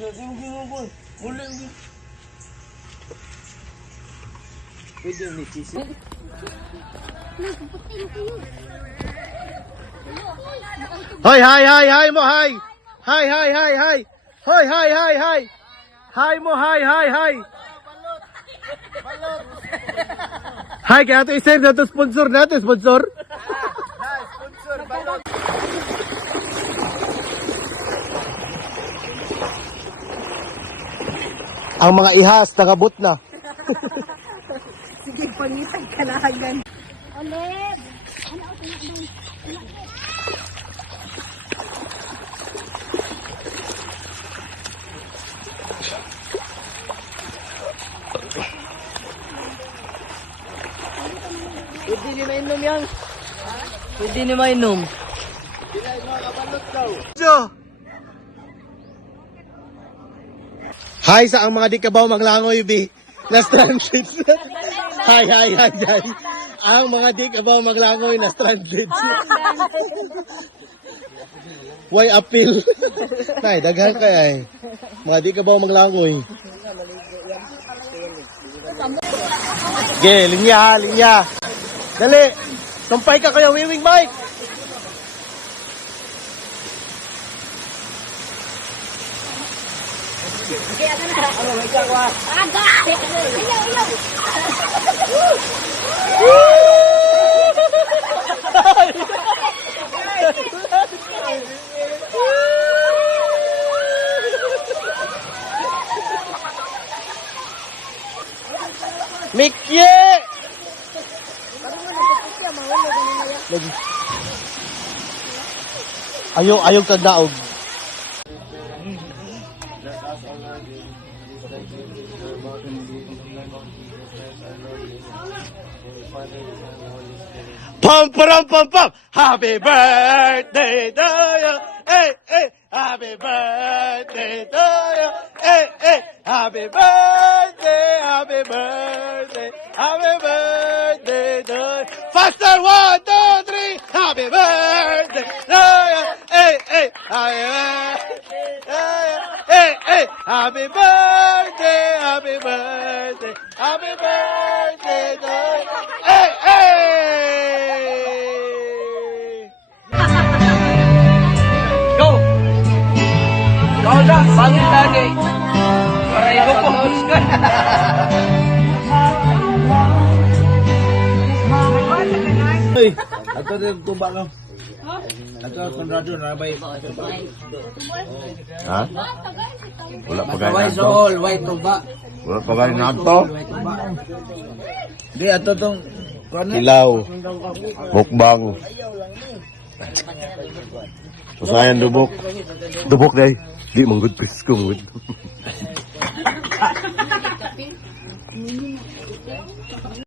Pwede yung nichis. Hoy, hi mo, hi. Hi. Hoy, hi. Hi mo, hi. Hi, kaya ito i-save na ito sponsor natin, sponsor. Sponsor, balot. Ang mga ihas, nakabot na. Sige, pangitag ka na hagan. Oleg! Ano ako tinakbang? Pwede ni mainom yan. Pwede ni mainom. Hi sa ang mga di kabaw maglangoy, bi. Last transit. Hi. Ang mga di kabaw maglangoy na transit. Why appeal? Nay, daghan kay ay. Mga di kabaw maglangoy. Ge, linya. Dali. Tumpay ka kayo, wiwing bike. Mikye! Ayaw kagdaog. Pum. Happy birthday to you. Hey. Happy birthday to you. Hey. Happy birthday. Happy birthday to you. Faster, 1, 2, 3. Happy birthday to you. Hey. Happy birthday. Hey. Happy birthday. Happy birthday to you. Hey. Kau dah pangit lagi. Para ibu pun. Ako din tuba no. Ako konrado na bay. Ha? Wala pa Kawai soul, white tuba. Wala pa gani nato. Di ato tong Ilaw. Mukbang. Usayan dubok. Dubok day. Di manggod pis ko.